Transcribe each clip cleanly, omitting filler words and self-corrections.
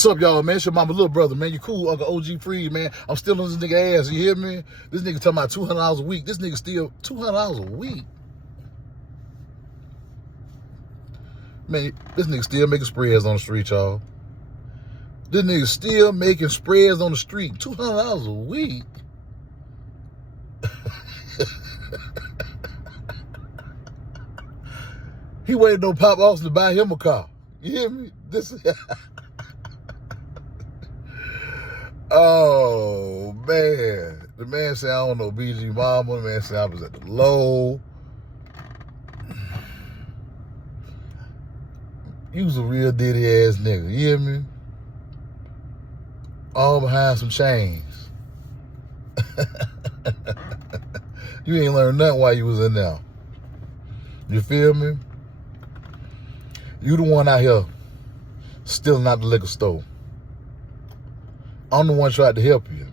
What's up, y'all, man? It's your mama, little brother, man. You cool, Uncle OG Free, man. I'm still on this nigga ass, you hear me? This nigga talking about $200 a week. This nigga still $200 a week. Man, this nigga still making spreads on the street, y'all. This nigga still making spreads on the street. $200 a week. He waited on Pop Austin to buy him a car. You hear me? This Oh, man. The man said, I don't know BG Mama. The man said I was at the low. You was a real ditty ass nigga. You hear me? All behind some chains. You ain't learned nothing while you was in there. You feel me? You the one out here stealing out the liquor store. I'm the one tried to help you.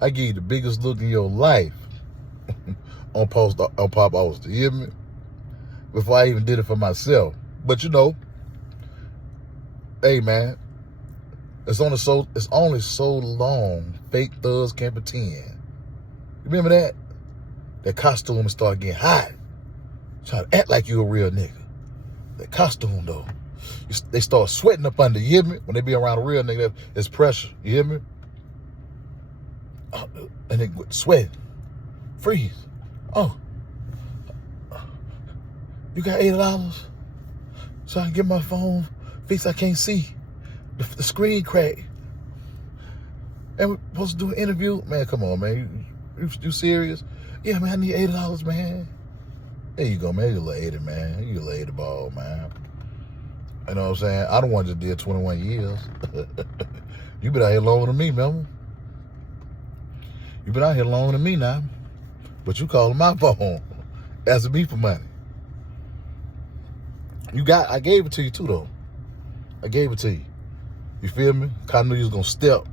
I gave you the biggest look in your life on Pop Austin. You hear me? Before I even did it for myself. But you know, hey man, it's only so long fake thugs can pretend. You remember that? That costume start getting hot. Try to act like you a real nigga. That costume though. They start sweating up under, you hear me? When they be around a real nigga, there's pressure, you hear me? And they sweat, freeze. Oh, you got $80 so I can get my phone fixed? I can't see. The screen cracked. And we're supposed to do an interview? Man, come on, man. You serious? Yeah, man, I need $80, man. There you go, man. You little 80, man. You little 80 ball, man. You know what I'm saying? I don't want to did 21 years. You been out here longer than me, remember? You been out here longer than me now. But you calling my phone, asking me for money. I gave it to you too, though. I gave it to you. You feel me? Cause I knew you was gonna step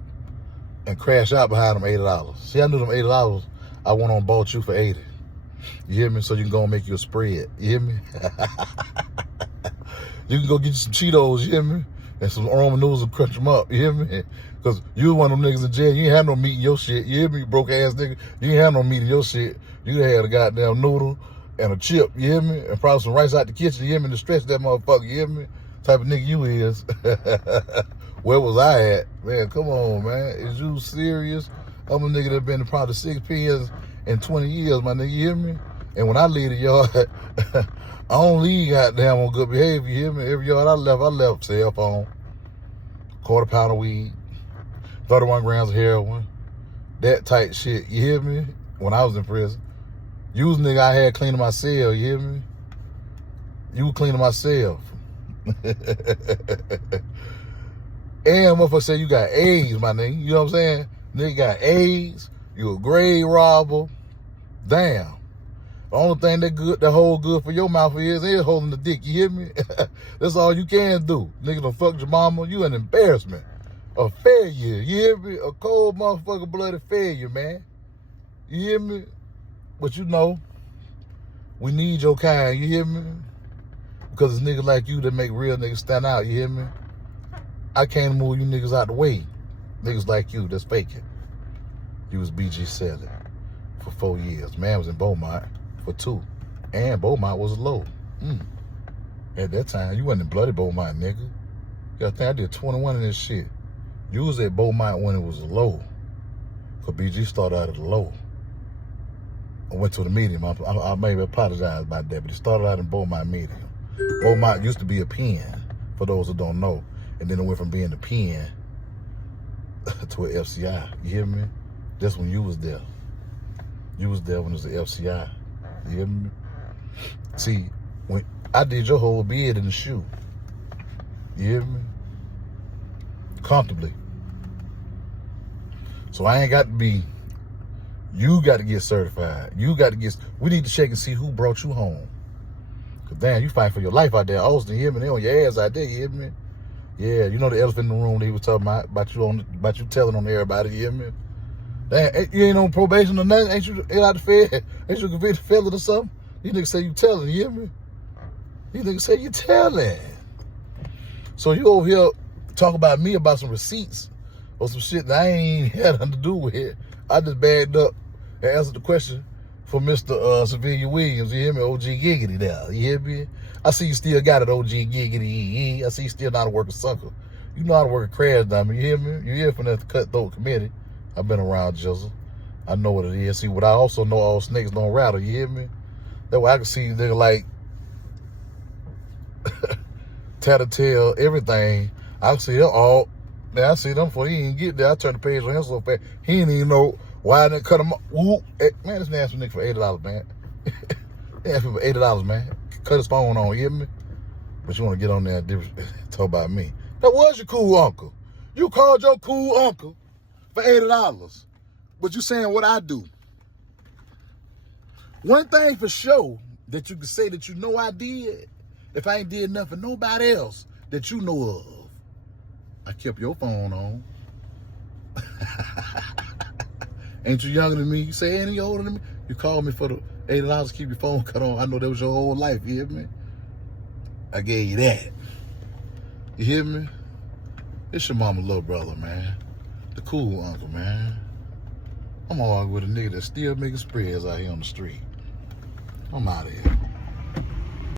and crash out behind them $80. See, I knew them $80 I went on and bought you for 80. You hear me? So you can go and make you a spread. You hear me? You can go get you some Cheetos, you hear me? And some Roman noodles and crunch them up, you hear me? Because you one of them niggas in jail, you ain't had no meat in your shit, you hear me, you broke ass nigga? You ain't had no meat in your shit. You had a goddamn noodle and a chip, you hear me? And probably some rice out the kitchen, you hear me? To stretch that motherfucker, you hear me? Type of nigga you is. Where was I at? Man, come on, man. Is you serious? I'm a nigga that been in probably 6 pins in 20 years, my nigga, you hear me? And when I leave the yard, I don't leave goddamn on good behavior, you hear me? Every yard I left cell phone, quarter pound of weed, 31 grams of heroin, that type shit, you hear me? When I was in prison. You was nigga I had cleaning my cell, you hear me? You was cleaning my cell. And motherfucker say you got AIDS, my nigga, you know what I'm saying? Nigga got AIDS, you a grave robber, damn. The only thing that hold good for your mouth is holding the dick, you hear me? That's all you can do. Nigga done fucked your mama, you an embarrassment. A failure, you hear me? A cold motherfucker bloody failure, man. You hear me? But you know, we need your kind, you hear me? Because it's niggas like you that make real niggas stand out, you hear me? I can't move you niggas out the way. Niggas like you that's faking. You was BG selling for 4 years. Man was in Beaumont for 2. And Beaumont was low. At that time, you wasn't in bloody Beaumont, nigga. You gotta think I did 21 in this shit. You was at Beaumont when it was low. Cause BG started out at the low. I went to the medium. I maybe apologize about that, but it started out in Beaumont medium. Beaumont used to be a pen, for those who don't know. And then it went from being a pen to an FCI. You hear me? That's when you was there. You was there when it was the FCI. You hear me? See, when I did your whole bid in the shoe. You hear me? Comfortably. So I ain't got to be, you got to get certified. You got to get, we need to check and see who brought you home. Cause damn, you fight for your life out there. Austin, you hear me? They on your ass out there, you hear me? Yeah, you know the elephant in the room that he was talking about you telling on everybody, you hear me? Damn, you ain't on probation or nothing? Ain't you out the fed? Ain't you convicted felon or something? You niggas say you telling, you hear me? You niggas say you telling. So you over here talk about me about some receipts or some shit that I ain't had nothing to do with it. I just bagged up and answered the question for Mr. Civilian Williams. You hear me? OG Giggity there. You hear me? I see you still got it, OG Giggity. I see you still know how to work a sucker. You know how to work a crash dummy. You hear me? You hear from that cutthroat committee. I've been around Jizzle. I know what it is. See, what I also know, all snakes don't rattle. You hear me? That way I can see nigga like tattletale, everything. I see them all. Man, I see them before he even get there. I turn the page on him so fast. He didn't even know why I didn't cut him off. Whoop. Man, this nasty nigga for $80, man. They asked me for $80, man. Cut his phone on, you hear me? But you want to get on there and talk about me. That was your cool uncle. You called your cool uncle for $80. But you saying what I do. One thing for sure that you can say that you know I did, if I ain't did nothing for nobody else that you know of, I kept your phone on. Ain't you younger than me? You say any older than me? You called me for the $80 to keep your phone cut on. I know that was your whole life, you hear me? I gave you that. You hear me? It's your mama little brother, man. The cool uncle, man. I'm arguing with a nigga that's still making spreads out here on the street. I'm out of here.